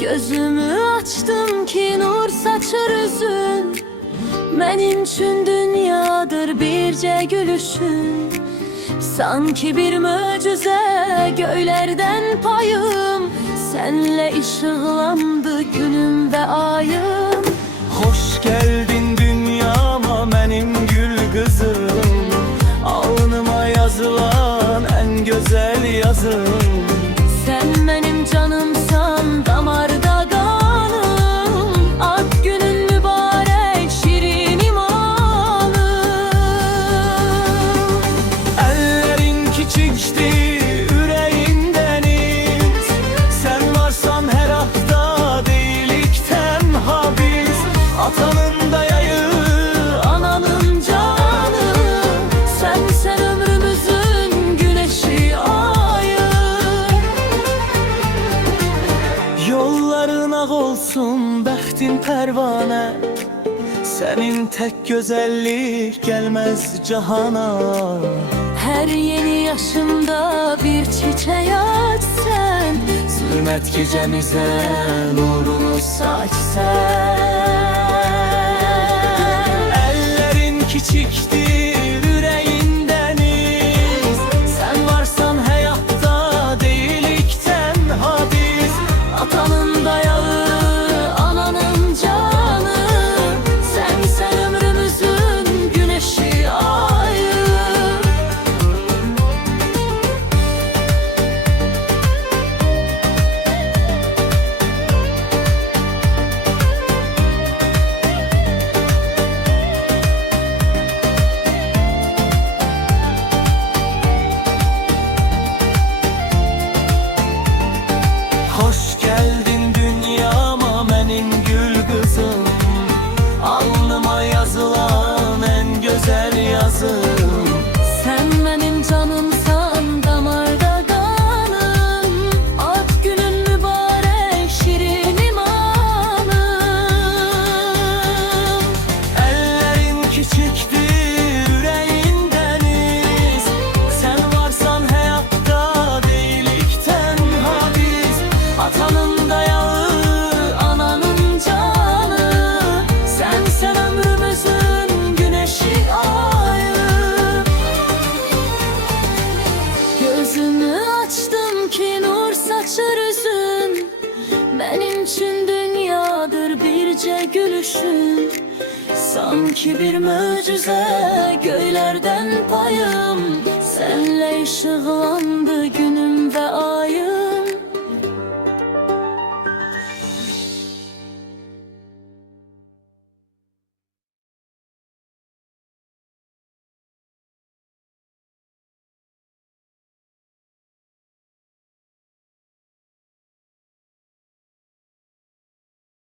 Gözümü açtım ki nur saçır üzün. Benim için dünyadır birce gülüşün. Sanki bir mucize göylerden payım. Senle ışıklandı günüm ve ayım. Hoş geldin dünyama benim gül kızım. Alnıma yazılan en güzel yazım. Sen benim canımsan, damarda kanım. Ak günün mübarek şirin imanım. Ellerin küçüktü, yüreğin deniz. Sen varsan her hafta değilikten habiz. Atanın da yayı, Ananın canı. Sen ömrümüzün güneşi, ayı. yolların ağ olsun bəxtin pərvanə. Senin tek güzellik gelmez cahana. Her yeni yaşımda bir çiçeği aç sen. Zulmet gecemize nurunu saç sen. Ellerin küçüktür, yüreğin deniz. Sen varsan hayatta değilikten habiz. Atanın dayağı, ananın canı. Sen ömrümüzün güneşi, ayı. Hoş geldin dünyama benim gül kızım. Alnıma yazılan en güzel yazım. Sen benim canımsan, damarda kanım. Ak günün mübarek şirin imanım. Ellerin küçüktür, yüreğin deniz. Sen varsan hayatta değilikten habiz. Atanın dayağı, ananın canı. Sen ömrümüzün güneşi, ayı. Gözümü açtım ki nur saçır üzün. Benim için dünyadır birce gülüşün. Sanki bir mucize göylerden payım. Senle ışıklandı günüm